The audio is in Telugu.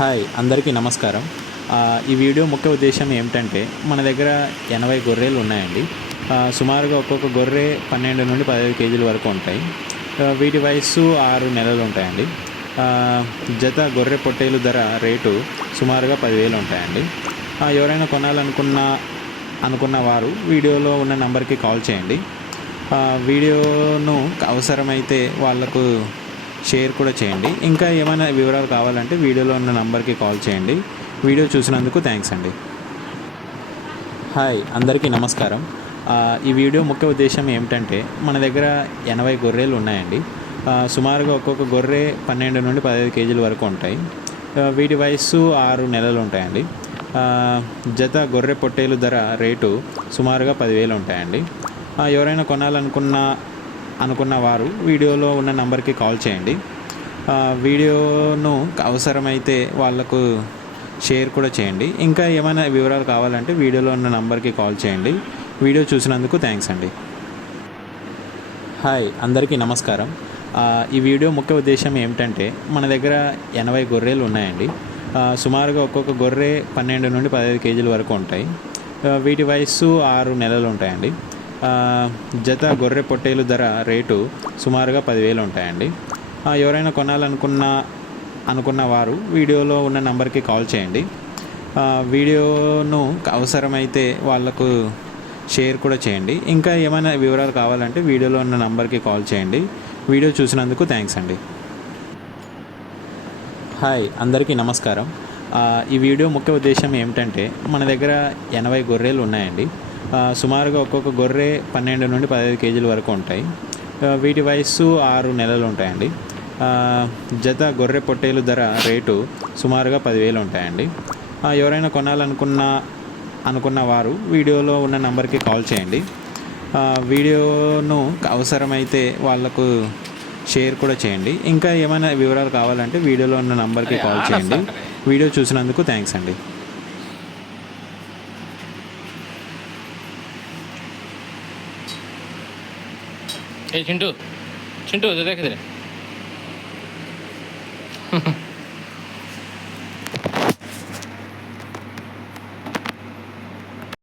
హాయ్ అందరికీ నమస్కారం. ఈ వీడియో ముఖ్య ఉద్దేశం ఏమిటంటే మన దగ్గర 80 గొర్రెలు ఉన్నాయండి. సుమారుగా ఒక్కొక్క గొర్రె 12 నుండి 15 కేజీల వరకు ఉంటాయి. వీటి వయస్సు 6 నెలలు ఉంటాయండి. జత గొర్రె పొట్టేలు ధర రేటు సుమారుగా 10,000 ఉంటాయండి. ఎవరైనా కొనాలనుకున్న వారు వీడియోలో ఉన్న నంబర్కి కాల్ చేయండి. వీడియోను అవసరమైతే వాళ్ళకు షేర్ కూడా చేయండి. ఇంకా ఏమైనా వివరాలు కావాలంటే వీడియోలో ఉన్న నంబర్కి కాల్ చేయండి. వీడియో చూసినందుకు థ్యాంక్స్ అండి. హాయ్ అందరికీ నమస్కారం. ఈ వీడియో ముఖ్య ఉద్దేశం ఏమిటంటే మన దగ్గర 80 గొర్రెలు ఉన్నాయండి. సుమారుగా ఒక్కొక్క గొర్రె 12 నుండి 15 కేజీల వరకు ఉంటాయి. వీటి వయస్సు 6 నెలలు ఉంటాయండి. జత గొర్రె పొట్టేలు ధర రేటు సుమారుగా 10,000 ఉంటాయండి. ఎవరైనా కొనాలనుకున్న వారు వీడియోలో ఉన్న నంబర్కి కాల్ చేయండి. వీడియోను అవసరమైతే వాళ్ళకు షేర్ కూడా చేయండి. ఇంకా ఏమైనా వివరాలు కావాలంటే వీడియోలో ఉన్న నంబర్కి కాల్ చేయండి. వీడియో చూసినందుకు థ్యాంక్స్ అండి. హాయ్ అందరికీ నమస్కారం. ఈ వీడియో ముఖ్య ఉద్దేశం ఏమిటంటే మన దగ్గర 80 గొర్రెలు ఉన్నాయండి. సుమారుగా ఒక్కొక్క గొర్రె 12 నుండి 15 కేజీల వరకు ఉంటాయి. వీటి వయస్సు 6 నెలలు ఉంటాయండి. జత గొర్రె పొట్టేలు ధర రేటు సుమారుగా 10,000 ఉంటాయండి. ఎవరైనా కొనాలనుకున్న వారు వీడియోలో ఉన్న నంబర్కి కాల్ చేయండి. వీడియోను అవసరమైతే వాళ్ళకు షేర్ కూడా చేయండి. ఇంకా ఏమైనా వివరాలు కావాలంటే వీడియోలో ఉన్న నంబర్కి కాల్ చేయండి. వీడియో చూసినందుకు థ్యాంక్స్ అండి. హాయ్ అందరికీ నమస్కారం. ఈ వీడియో ముఖ్య ఉద్దేశం ఏమిటంటే మన దగ్గర 80 గొర్రెలు ఉన్నాయండి. సుమారుగా ఒక్కొక్క గొర్రె 12 నుండి 15 కేజీల వరకు ఉంటాయి. వీటి వయస్సు 6 నెలలు ఉంటాయండి. జత గొర్రె పొట్టేలు ధర రేటు సుమారుగా 10,000 ఉంటాయండి. ఎవరైనా కొనాలనుకున్న వారు వీడియోలో ఉన్న నంబర్కి కాల్ చేయండి. వీడియోను అవసరమైతే వాళ్ళకు షేర్ కూడా చేయండి. ఇంకా ఏమైనా వివరాలు కావాలంటే వీడియోలో ఉన్న నంబర్కి కాల్ చేయండి. వీడియో చూసినందుకు థ్యాంక్స్ అండి. चिंटू चिंटू देख इधर